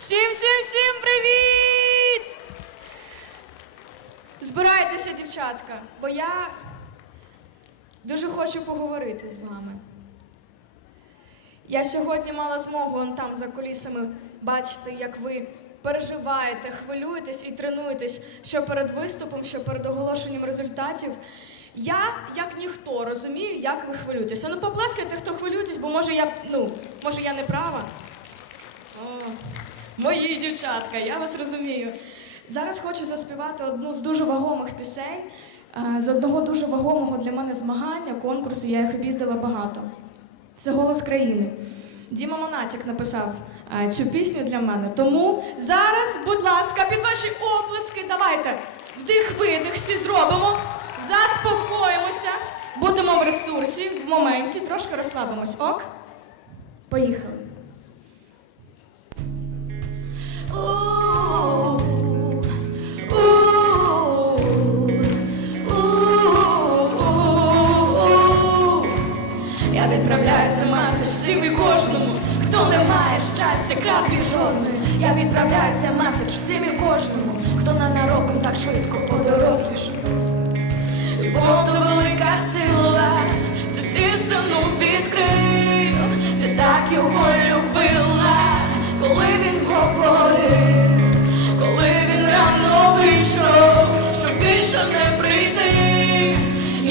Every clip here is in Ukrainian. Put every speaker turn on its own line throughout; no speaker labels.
Всім, всім, всім привіт! Збирайтеся, дівчатка, бо я дуже хочу поговорити з вами. Я сьогодні мала змогу он там за кулісами бачити, як ви переживаєте, хвилюєтесь і тренуєтесь, що перед виступом, що перед оголошенням результатів. Я, як ніхто, розумію, як ви хвилюєтеся. Ну, поплескайте, хто хвилюєтесь, бо може я, ну, може я не права. О, мої дівчатка, я вас розумію. Зараз хочу заспівати одну з дуже вагомих пісень, е, з одного дуже вагомого для мене змагання, конкурсу, я їх об'їздила багато. Це голос країни. Діма Монатік написав е, цю пісню для мене. Тому зараз, будь ласка, під ваші оплески, давайте вдих-видих всі зробимо, заспокоїмося, будемо в ресурсі, в моменті, трошки розслабимось. Ок? Поїхали. Я відправляю меседж всім і кожному, хто не має щастя, краплі жодної. Я відправляю меседж всім і кожному, хто ненароком так швидко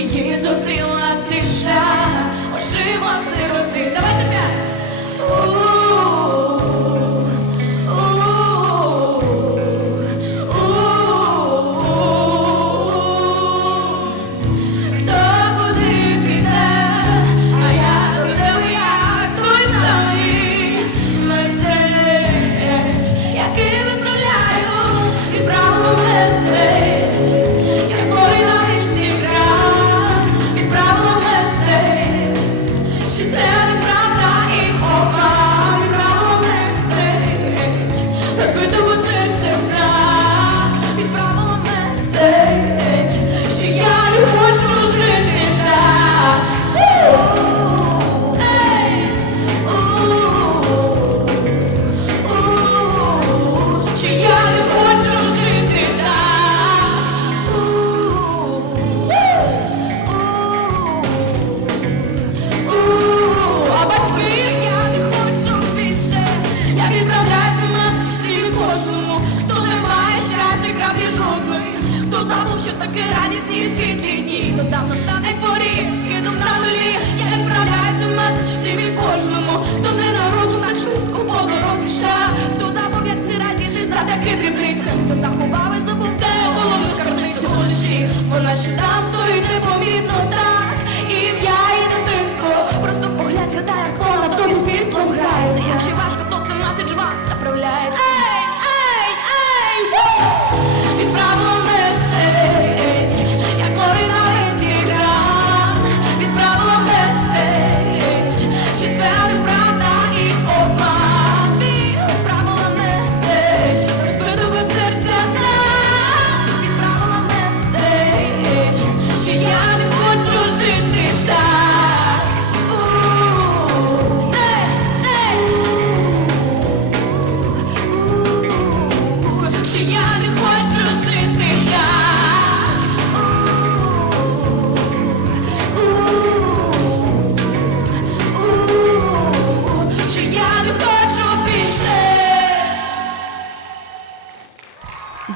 Jesus trilha. Вона ще там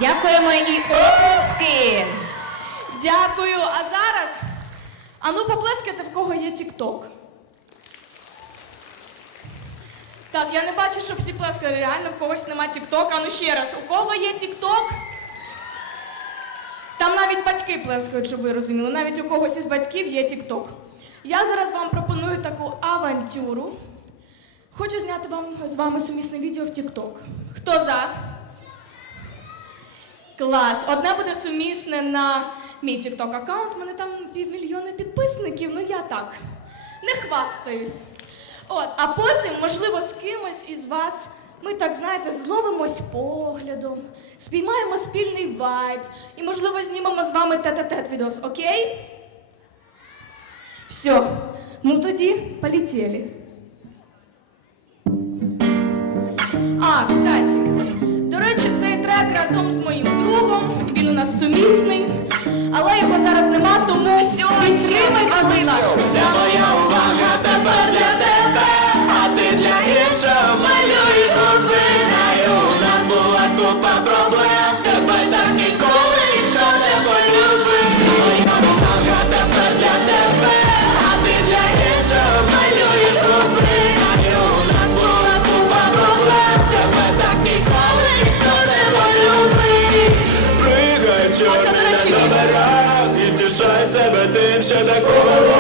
Дякуємо і оплески.
Дякую. А зараз. А ну поплескайте, в кого є Тік-Ток. Так, я не бачу, щоб всі плескали. Реально в когось нема Тік-Ток. А ну ще раз, у кого є Тік-Ток? Там навіть батьки плескають, щоб ви розуміли. Навіть у когось із батьків є Тік-Ток. Я зараз вам пропоную таку авантюру. Хочу зняти вам з вами сумісне відео в Тік-Ток. Хто за? Клас. Одне буде сумісне на мій TikTok аккаунт. У мене там півмільйона підписників, ну я так. Не хвастаюсь. От, а потім, можливо, з кимось із вас ми так, знаєте, зловимось поглядом, спіймаємо спільний вайб і, можливо, знімемо з вами тет-а-тет відос, окей? Все. Ну тоді полетіли. А, кстати, Shabbat Shalom.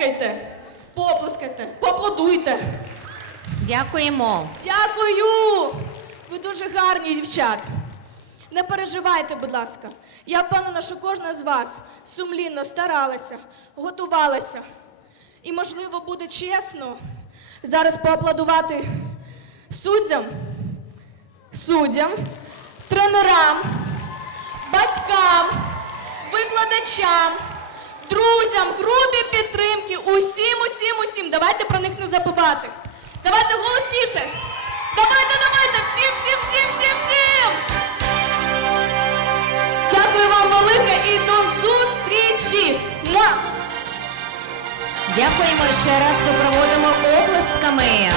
поплескайте, поплескайте, поплодуйте.
Дякуємо.
Дякую. Ви дуже гарні дівчат. Не переживайте, будь ласка. Я впевнена, що кожна з вас сумлінно старалася, готувалася. І, можливо, буде чесно зараз поаплодувати суддям, суддям, тренерам, батькам, викладачам підтримки усім, усім, усім. Давайте про них не забувати. Давайте голосніше. Давайте, давайте, всім, всім, всім, всім, всім. Дякую вам велике і до зустрічі. Муа!
Дякуємо ще раз Проводимо оплесками.